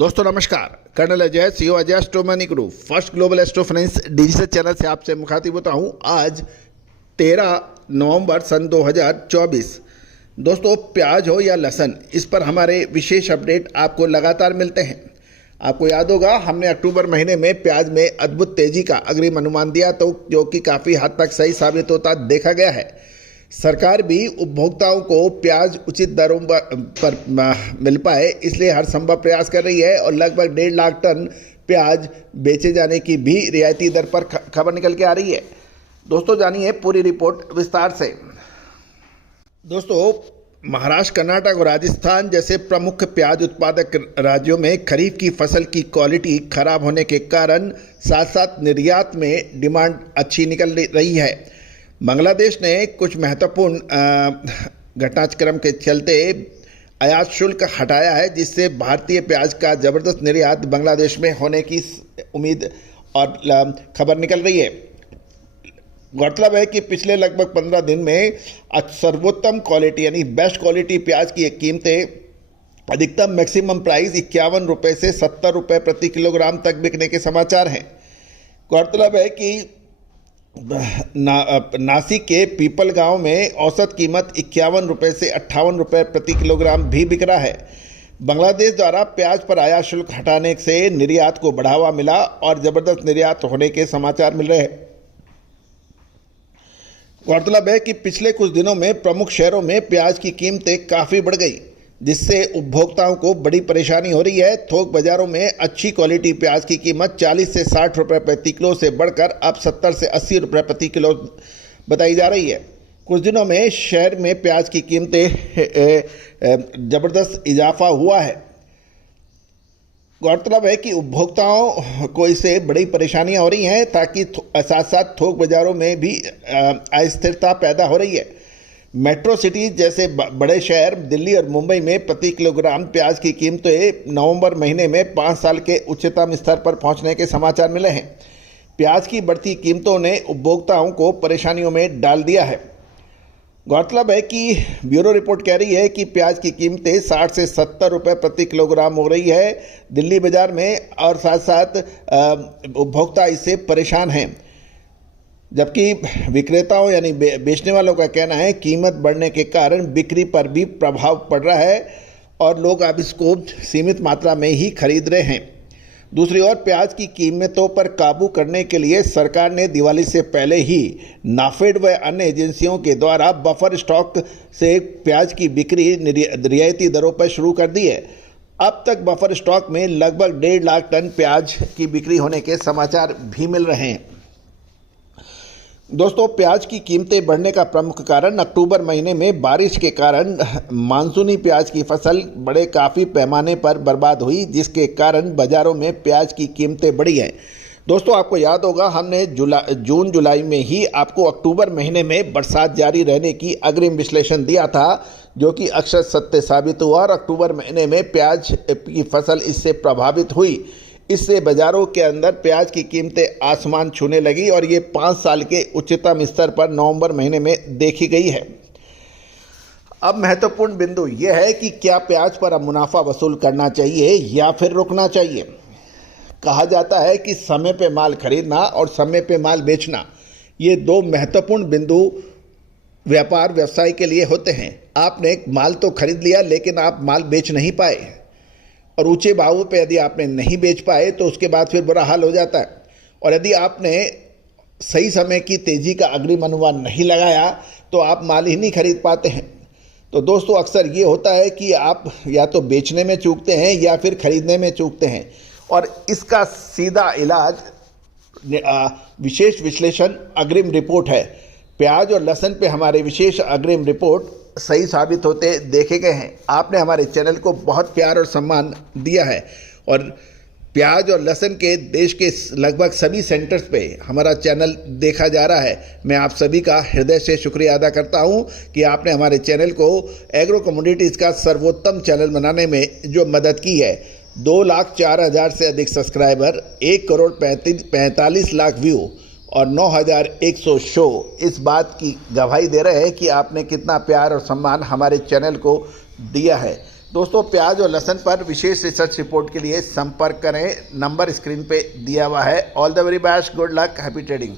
दोस्तों नमस्कार। Colonel Ajay, CEO Ajay astro money group first global astro finance digital channel से आपसे मुखातिब होता हूं। आज 13 नवंबर सन 2024। दोस्तों, प्याज हो या लहसुन, इस पर हमारे विशेष अपडेट आपको लगातार मिलते हैं। आपको याद होगा, हमने अक्टूबर महीने में प्याज में अद्भुत तेजी का अग्रिम अनुमान दिया, तो जो कि काफ़ी हद तक सही साबित होता देखा गया है। सरकार भी उपभोक्ताओं को प्याज उचित दरों पर मिल पाए, इसलिए हर संभव प्रयास कर रही है और लगभग 1.5 लाख टन प्याज बेचे जाने की भी रियायती दर पर खबर निकल के आ रही है। दोस्तों, जानिए पूरी रिपोर्ट विस्तार से। दोस्तों, महाराष्ट्र, कर्नाटक और राजस्थान जैसे प्रमुख प्याज उत्पादक राज्यों में खरीफ की फसल की क्वालिटी खराब होने के कारण साथ साथ निर्यात में डिमांड अच्छी निकल रही है। बांग्लादेश ने कुछ महत्वपूर्ण घटनाक्रम के चलते आयात शुल्क हटाया है, जिससे भारतीय प्याज का जबरदस्त निर्यात बांग्लादेश में होने की उम्मीद और खबर निकल रही है। गौरतलब है कि पिछले लगभग 15 दिन में सर्वोत्तम क्वालिटी यानी बेस्ट क्वालिटी प्याज की कीमतें अधिकतम मैक्सिमम प्राइस 51 रुपये से 70 रुपये प्रति किलोग्राम तक बिकने के समाचार हैं। गौरतलब है कि नासिक के पीपल गांव में औसत कीमत 51 रुपये से 58 रुपये प्रति किलोग्राम भी बिक रहा है। बांग्लादेश द्वारा प्याज पर आयात शुल्क हटाने से निर्यात को बढ़ावा मिला और जबरदस्त निर्यात होने के समाचार मिल रहे हैं। गौरतलब है कि पिछले कुछ दिनों में प्रमुख शहरों में प्याज की कीमतें काफ़ी बढ़ गई, जिससे उपभोक्ताओं को बड़ी परेशानी हो रही है। थोक बाजारों में अच्छी क्वालिटी प्याज की कीमत 40 से 60 रुपये प्रति किलो से बढ़कर अब 70 से 80 रुपये प्रति किलो बताई जा रही है। कुछ दिनों में शहर में प्याज की कीमतें ज़बरदस्त इजाफा हुआ है। गौरतलब है कि उपभोक्ताओं को इससे बड़ी परेशानियां हो रही हैं, ताकि साथ साथ थोक बाज़ारों में भी अस्थिरता पैदा हो रही है। मेट्रो सिटीज जैसे बड़े शहर दिल्ली और मुंबई में प्रति किलोग्राम प्याज की कीमतें नवंबर महीने में 5 साल के उच्चतम स्तर पर पहुंचने के समाचार मिले हैं। प्याज की बढ़ती कीमतों ने उपभोक्ताओं को परेशानियों में डाल दिया है। गौरतलब है कि ब्यूरो रिपोर्ट कह रही है कि प्याज की कीमतें 60 से 70 रुपये प्रति किलोग्राम हो रही है दिल्ली बाजार में, और साथ साथ उपभोक्ता इससे परेशान हैं। जबकि विक्रेताओं यानी बेचने वालों का कहना है कीमत बढ़ने के कारण बिक्री पर भी प्रभाव पड़ रहा है और लोग अब इसको सीमित मात्रा में ही खरीद रहे हैं। दूसरी ओर प्याज की कीमतों पर काबू करने के लिए सरकार ने दिवाली से पहले ही नाफेड व अन्य एजेंसियों के द्वारा बफर स्टॉक से प्याज की बिक्री रियायती दरों पर शुरू कर दी है। अब तक बफर स्टॉक में लगभग 1.5 लाख टन प्याज की बिक्री होने के समाचार भी मिल रहे हैं। दोस्तों, प्याज की कीमतें बढ़ने का प्रमुख कारण अक्टूबर महीने में बारिश के कारण मानसूनी प्याज की फसल बड़े काफ़ी पैमाने पर बर्बाद हुई, जिसके कारण बाज़ारों में प्याज की कीमतें बढ़ी हैं। दोस्तों, आपको याद होगा, हमने जून जुलाई में ही आपको अक्टूबर महीने में बरसात जारी रहने की अग्रिम विश्लेषण दिया था, जो कि अक्षर सत्य साबित हुआ और अक्टूबर महीने में प्याज की फसल इससे प्रभावित हुई। इससे बाज़ारों के अंदर प्याज की कीमतें आसमान छूने लगी और ये 5 साल के उच्चतम स्तर पर नवंबर महीने में देखी गई है। अब महत्वपूर्ण बिंदु ये है कि क्या प्याज पर अब मुनाफा वसूल करना चाहिए या फिर रुकना चाहिए। कहा जाता है कि समय पे माल खरीदना और समय पे माल बेचना, ये 2 महत्वपूर्ण बिंदु व्यापार व्यवसाय के लिए होते हैं। आपने माल तो खरीद लिया, लेकिन आप माल बेच नहीं पाए, और ऊंचे भावों पे यदि आपने नहीं बेच पाए तो उसके बाद फिर बुरा हाल हो जाता है। और यदि आपने सही समय की तेज़ी का अग्रिम अनुमान नहीं लगाया तो आप माल ही नहीं खरीद पाते हैं। तो दोस्तों, अक्सर ये होता है कि आप या तो बेचने में चूकते हैं या फिर खरीदने में चूकते हैं, और इसका सीधा इलाज विशेष विश्लेषण अग्रिम रिपोर्ट है। प्याज और लहसुन पे हमारे विशेष अग्रिम रिपोर्ट सही साबित होते देखे गए हैं। आपने हमारे चैनल को बहुत प्यार और सम्मान दिया है, और प्याज और लहसुन के देश के लगभग सभी सेंटर्स पे हमारा चैनल देखा जा रहा है। मैं आप सभी का हृदय से शुक्रिया अदा करता हूं कि आपने हमारे चैनल को एग्रो कमोडिटीज़ का सर्वोत्तम चैनल बनाने में जो मदद की है। 2,04,000 से अधिक सब्सक्राइबर, 1,45 लाख व्यू और 9,100 शो इस बात की गवाही दे रहे हैं कि आपने कितना प्यार और सम्मान हमारे चैनल को दिया है। दोस्तों प्याज और लहसुन पर विशेष रिसर्च रिपोर्ट के लिए संपर्क करें, नंबर स्क्रीन पे दिया हुआ है। All the very best, good luck, happy trading.